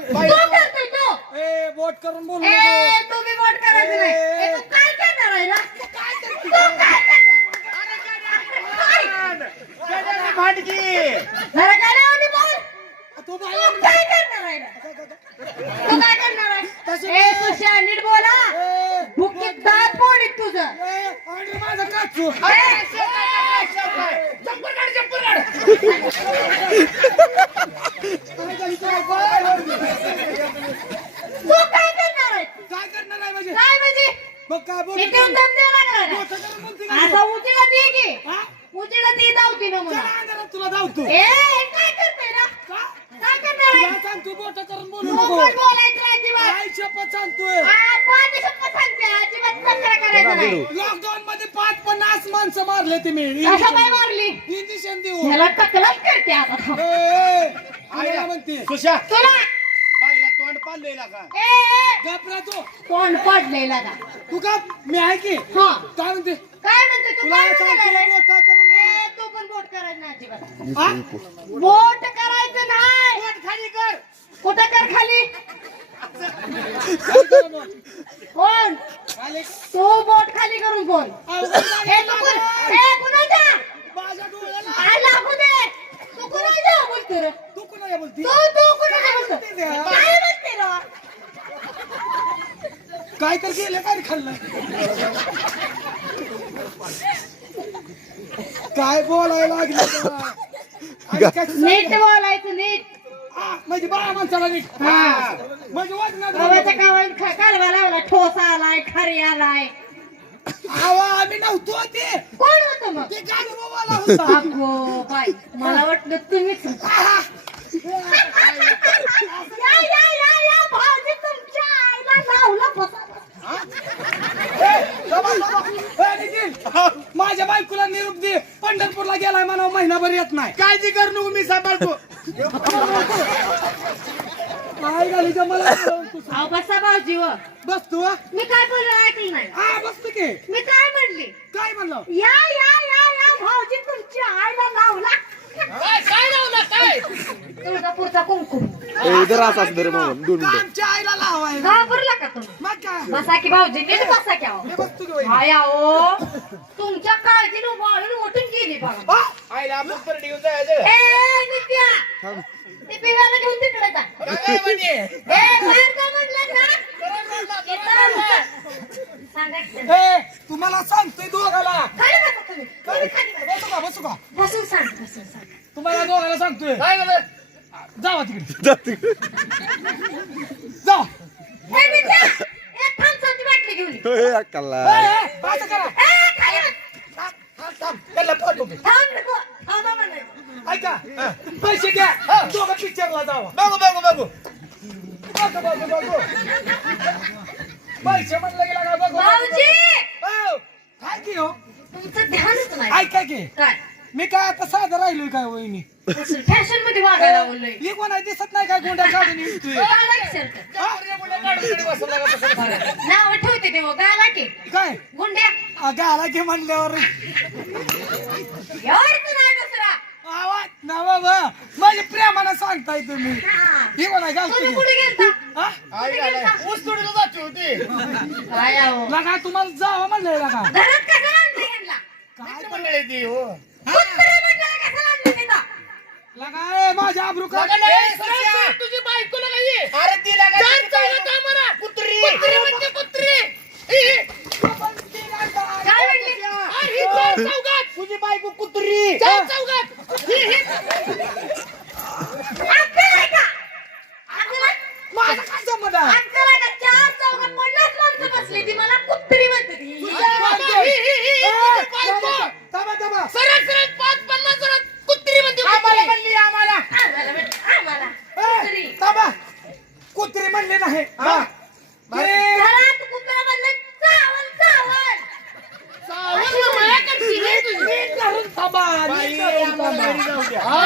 ए बोट करून बोलू ए नको. तू बी वोट करायचं नाही. ए, तू काय करणार आहे ना? तू काय करणार? भांडकी जरा गाड्यावानी बोल. तू तू बाहेर काय करणार आहे ना? तू काय करणार आहे? ए सुशा नीट बोला ए, दात पोडीत तुझं. ए, आणि माझं काचू तू काय करणार आहे काय करणार आहे म्हणजे काय म्हणजे मग काय बोल? इथे दम द्यायला लागणार आहे? बोटं करून बोलते का? आता उचला ती की. हा? उचला ती धावती ना चला मला अंधारात तुला धावतो. ए हे काय करते ना का? काय करणार आहे? तुला सांगतो बोट करून बोलू तू नको. पण बोलायचं नाही अजिबात. आई शपथ सांगतोय. आपण शपथ सांगते. अजिबात तक्रार करायचं नाही. लॉकडाऊन मध्ये पाच पन्नास माणसं मारले तुम्ही. कशा काय मारली? इंजेक्शन देऊ ह्याला तक्रार करते आता. ए, ए, आईला म्हणते. सुशा. तुला ना का? गपरा तू. कोण पडलेला का? तू का? मी आहे की? हा. काय म्हणते? काय म्हणते? तू तुला काय सांगतो करून ए तू पण बोट करायचं नाही अजिबात. हा? बोट करायचं नाही. बोट खाली कर. कुठं कर खाली? करू? कोण. तू बोट खाली करून बोल. अहो, ए तू कोण? ए कुणाचा माझ्या डोळ्याला. काय लागू दे. तू कुणाचा बोलतो रे? तू कोणाला बोलती? तू तू कुणाचा बोलतो म्हणते रे? काय म्हणते रे काय तर गेलं काय खाल्लं? काय बोलायला लागलं? आणि काय नीट बोलायचं नीट. म्हणजे बाळा माणसाला नीट. हा. म्हणजे गव्हाच्या कावळ्यात खा- कालवा लावला ठोस आलाय खरी आलाय. आवा आम्ही नव्हतो ते. कोण होतं मग? ते गाडी बाबाला होता. अगो बाई मला वाटलं तुम्हीच. आहा. या या या या भाऊजी माझ्या बायकोला निरोप दे पंढरपूरला गेलाय म्हणा महिनाभर येत नाही. काळजी करू नको मी सांभाळतो. काय घाली का मला? बोलावून तू सांग. अहो बसा भाऊजी व बस तू हा? मी काय बोललं ऐकलं नाही हा बसतो की. मी काय म्हणली? काय म्हणलं? या या या या भाऊजी तुमच्या आईला लावला तुळजापूरचा कुंकुम इधर असा असं दर मामा दोन का आमच्या आईला लावाय. घाबरला का तुम्ही? मग काय? बसा की भाऊजी नीट बसा की अहो. मी बसतो की वहिनी. आया ओ तुमच्या काळजीने वाळून ओटून गेली बघा? आईला आपण परत येऊन जायचं. ए नित्या ते पिवायला घेऊन तिकडे जा. काय म्हणजे ए बाहेर का म्हणलं ना. इथं बस. ए तुम्हाला सांगतोय दोघाला. बसा का बसू का? बसून सांग बसून सांग. तुम्हाला दोघाला सांगतोय. काय जावा तिकडे. जा ए नित्या एक थांबसाची बाटली घेऊन ये. अक्काला असं करा ए खाली बस. थांब, थांब. त्याला पाठवतो थांब नको. थांबा म्हणायचं ऐका पैसे घ्या. दोघं पिक्चरला जावा. बघू बघू बघू. बघू बघू बघू. पैसे म्हणलं गेला भाऊजी! हो, काय की हो? तुमचं ध्यानच नाही ऐका की काय? मी काय आता साधं राहिलोय काय वहिनी फॅशनमध्ये वागायला बोललोय ही कोणा दिसत नाही काय गुंडा काढून येतोय नाव ठेवते ते गाला की. काय? गुंड्या. अगं आला की म्हणल्यावर. एवढंच नाही दुसरा. आवाज ना बाबा माझ्या प्रेमानं सांगताय तुम्ही. हा. ही कोणा घालतो कुठे गेलता? ऊस तोडीला जाते होती. काय आहो. लगा तुम्हाला जावा म्हणलंय लगा. घरात कसं आणलं यांना? मित्र मंडळी ती हो? कुत्रे मंडळ कसं आणलं तिथं? लगा ए, माझ्या आबरू का? तुझी बायको अरे तिला कुत्री कुत्री म्हणजे कुत्री काय म्हणली तुझी बायको कुत्री अक्कल आहे का अक्कल आहे? माझा काय संबंध आहे? अक्कल आहे का? चार चौघात पन्नास माणसं बसली ती मला कुत्री म्हणते ती ए, थांबा, थांबा. सरळ सरळ पाच पन्नास जण कुत्री म्हणते आम्हाला म्हणली आम्हाला आम्हाला म्हण- आम्हाला ए, कुत्री थांबा. कुत्री म्हणले नाही हा. ते- घरात कुत्रा म्हणलं चावल चावल नीट धरून थांबा, नीट धरून थांबा. हा.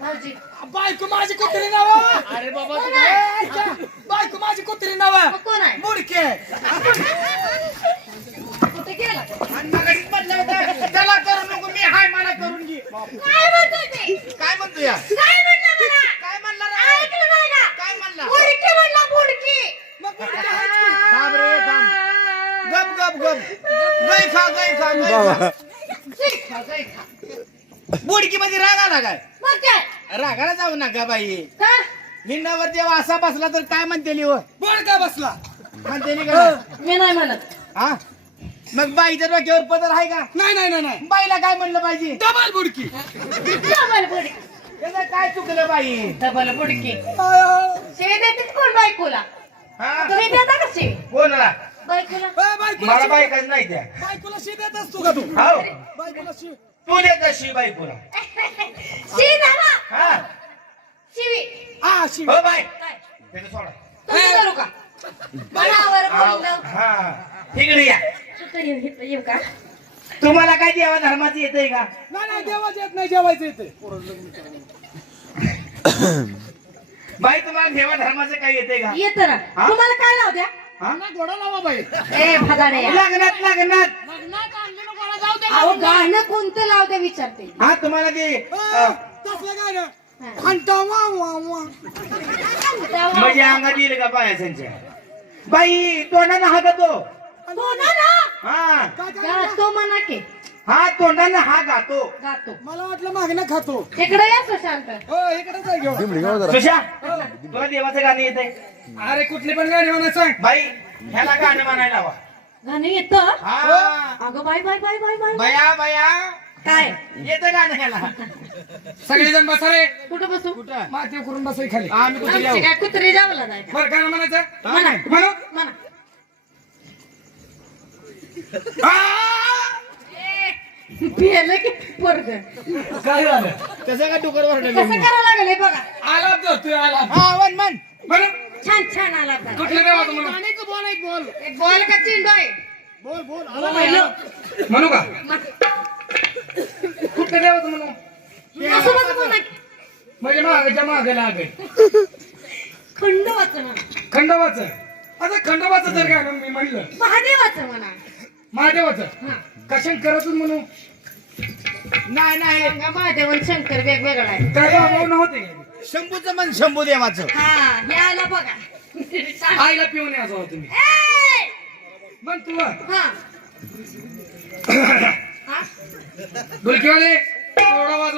भाऊजी बायको माझी कुत्री नावा अरे बाबा कोण आहे? बायको माझी कुत्री नावा मग कोण आहे मुडके कुठे गेला त्याला करू नको मी हाय मला करून घे काय म्हणतोय ते काय म्हणतो या काय म्हणलं मला काय म्हणला रे? ऐकलं नाही का काय म्हणला गप गाय बुडकी मध्ये राग आला काय? मग काय रागाला जाऊ नका बाई. का हिंडावर जेव्हा असा बसला तर काय म्हणते हो? बोल का बसला. म्हणते का मी नाही म्हणत. हा? मग बाईच्या डोक्यावर पदर आहे का? नाही नाही नाही नाही. बाईला काय म्हणलं पाहिजे? डबल बुडकी. डबल बुडकी. त्याचं काय चुकलं बाई? डबल बुडकी. अं, शिवी देते कोण बायकोला? हा? तुम्ही देता का शिवी कोणाला? बायकोला मला बायकाच नाही त्या बायकोला शी देत असतो का तू? हो. बायकोला शी तू देत अशी बायकोला. शिवी ना हा. शिवी हा शी हो बाय. काय? त्याचं सोडा. तुमचं करू का? मनावर बोललं हा. तिकडे या. तू तर येऊ इथं येऊ का? तुम्हाला काय देवा धर्माचं येतंय का? नाही नाही देवाचे येत नाही जेवायचं येते बाई तुम्हाला देवा धर्माचं काय येतंय का? येत ना. हा? तुम्हाला काय लावू द्या? हा? गोडा लावा बाई. ए भदाडे लग्नात लग्नात. अहो गाणं कोणतं लावू द्या विचारते. हा तुम्हाला ते अं, तसलं काय ना वा वा वा. म्हणजे अंगात येईल का पायाच्या बाई तोंडानं हा गातो हो. ना ना हा गातो म्हणा की. हा तोंडानं हा गातो. गातो. मला वाटलं मागणं खातो. इकडे या सुशांत. हो इकडे जाय घेऊन. दिमडी गाव जरा. सुशा तुला देवाचं गाणं येतंय. अरे कुठली पण गाडी म्हणा सांग. बाई ह्याला गाणं म्हणायला हवा. गाणं येतं? हा. अगं bye bye bye bye bye बया बया. काय? येतं गाणं ह्याला. सगळेजण बसा रे. कुठं बसू? कुठं? माती करून बसाय खाली. आम्ही कुठे आमची जाऊ? काय कुत्री जावला का? बरं काय म्हणायचं. म्हणा. म्हणू. म्हणा पियलं की पोरग. काय झालं? कसं का डुकर कसं करावं लागलं बघा. आला तर तू आला हा वन मन म्हणू छान छान आला आता. कुठलं म्हणू बोल एक बोल. एक बॉल का चिंडो आहे? बोल बोल. पहिलं. म्हणू का? मग कुठलं देवाचं म्हणू असं बघ म्हणा म्हणजे मागाच्या मागे लागे खंडोबाचं म्हणा. खंडोबाचं. आता खंडोबाचं जर काय मी म्हणलं. महादेवाचं म्हणा. महादेवाचं? हा. कशाने करतच म्हणू? नाही नाही. महादेव आणि शंकर वेगवेगळा आहे. काय नव्हते. शंभूचं मन शंभू देवाचं. हा हे आलं बघा. आईला पिऊन यायचं होतं तुम्ही! पण तू. हा? ढोलकीवाले थोडा वाजवा.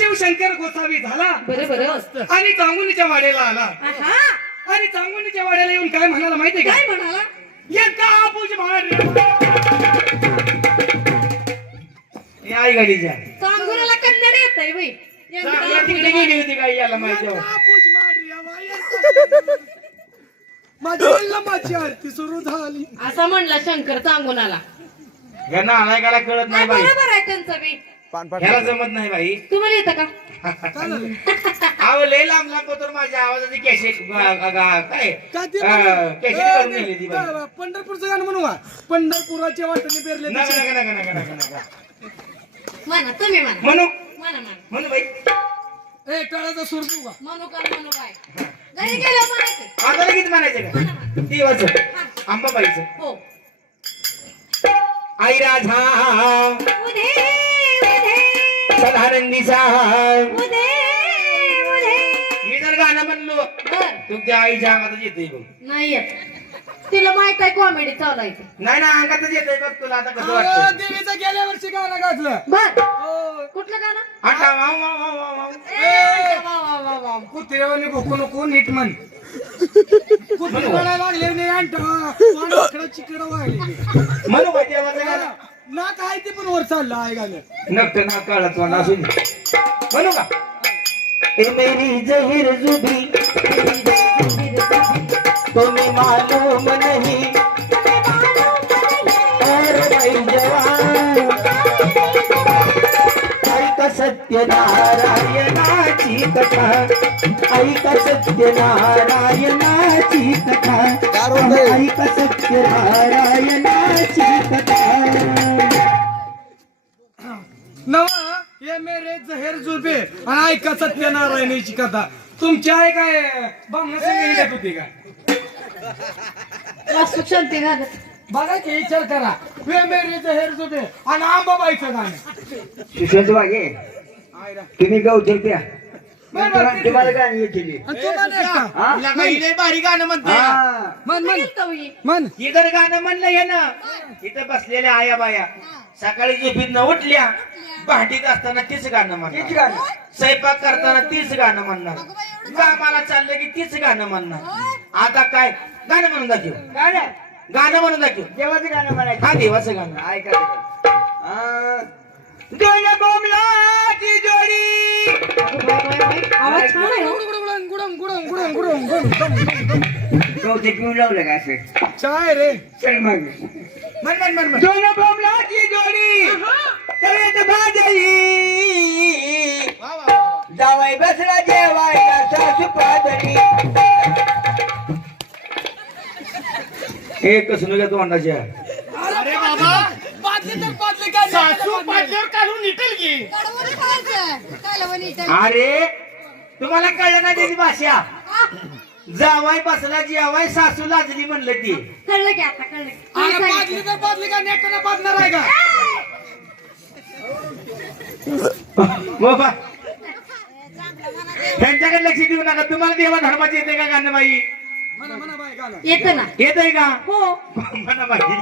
सदाशिव शंकर गोसावी झाला. बरं बरं. आणि चांगुनीच्या वाड्याला आला. आणि चांगुनीच्या वाड्याला येऊन काय म्हणाला माहितीये काय म्हणाला? आई गाडीच्या सांगुराला कन्नड येत आहे बाई तिकडे गेली होती काय याला माहिती. माझ्या माझी आरती सुरू झाली. असा म्हणला शंकर सांगुनाला या नालायकाला कळत नाही बाई. बरोबर आहे त्यांचं बी? पान पान. ह्याला जमत नाही बाई. तुम्हाला येतं का? अहो लय लांब लांब होतो माझ्या आवाजाची कॅसेट काय? काय ते अं, कॅसेट करून नेली ती बाई. म्हणू? पंढरपूरचं गाणं म्हणू का? पंढरपुराच्या वाटेने पेरले नका. नका नका नका नका नका. म्हणा तुम्ही म्हणा. म्हणू. म्हणा म्हणा. म्हणू बाई. ए टाळाचा सूर देऊ का? म्हणू का म्हणू काय? घरी गेलो म्हणायचं. आता लगेच म्हणायचं का? देवाचं. अंबाबाईचं हो. आई राधा. सदानंदीचा मी जर गाणं म्हणलो तुमच्या आईच्या अंगातच येते बघ. नाही येत तिला माहीत आहे कॉमेडी चालायचं नाही ना अंगातच येते बघ तुला आता कसं अरे, वाटतं देवीचं गेल्या वर्षी गाणं घातलं बर. हो. कुठलं गाणं? आता wow wow wow wow wow. ए, वा, वा, वा, वा. कुत्र्यावाने भोकू नको नीट म्हण. कुत्री म्हणायला लागले नाही आणता चिकड वाहिले म्हणू का देवाचं गाणं? ना काय ते पण वर चाललं आहे गाणं नक्त ना काळात वाला असू दे. म्हणू का? ए मेरी जहीर जुबी तुम्हें मालूम नहीं. और भाई ऐका सत्यनारायणाची कथा. ऐका सत्यनारायणाची कथा. ऐका सत्यनारायणाची कथा. मेरे जहेर जुबे आणि ऐका सत्यनारायणाची कथा. तुमची आई काय बामणा संग हिंडत होती काय? वास्तू शांती घालत बघा की विचार करा. वे मेरे जहेर जुबे आणि आंबाबाईचं गाणं. सुशांत वागे आईला. तुम्ही गौचर प्या तुम्हाला- गाणी. हा? लय भारी गाणं म्हणते हा. म्हण म्हण कवी म्हण हे जर गाणं म्हणलं हे ना इथं बसलेल्या आया बाया सकाळी झोपीत उठल्या भांडीत असताना तीच गाणं म्हणणार. गाणी? स्वयंपाक करताना तीच गाणं म्हणणार. कामाला चाललं की तीच गाणं म्हणणार? आता काय? गाणं म्हणून दाखव. गाणं गाणं म्हणून दाखव. देवाचं गाणं म्हणायचं. हा देवाचं गाणं. ऐका दोन बोमलाची जोडी. आवाज छान आहे. हो. लावलं का असं? चाय रे. चल मग. म्हण म्हण म्हण म्हण. दोन बोमलाची जोडी. तवेत भाजली वा, वा, वा, वा. जावाई बसला जेवायला सासू पादरी. हे कसं नका तोंडाच्या अरे बाबा बादली तर बादली काय सासू पाठल्यावर काढून निघेल की कडवणी खायचं. कालवणी इथं. अरे तुम्हाला कळलं ना त्याची भाषा? जावाय बसला जेवाय सासू लाजली म्हणलं ती. कळलं की आता कळलं की. अरे तर बादली काय नेटानं बादणार आहे का? बाबा त्यांच्याकडे लक्ष देऊ नका. तुम्हाला देवा धर्माचे येते का गाणं बाई? म्हणा म्हणा बाय गाणं. येतं ना. येतंय का? हो. म्हणा बाई.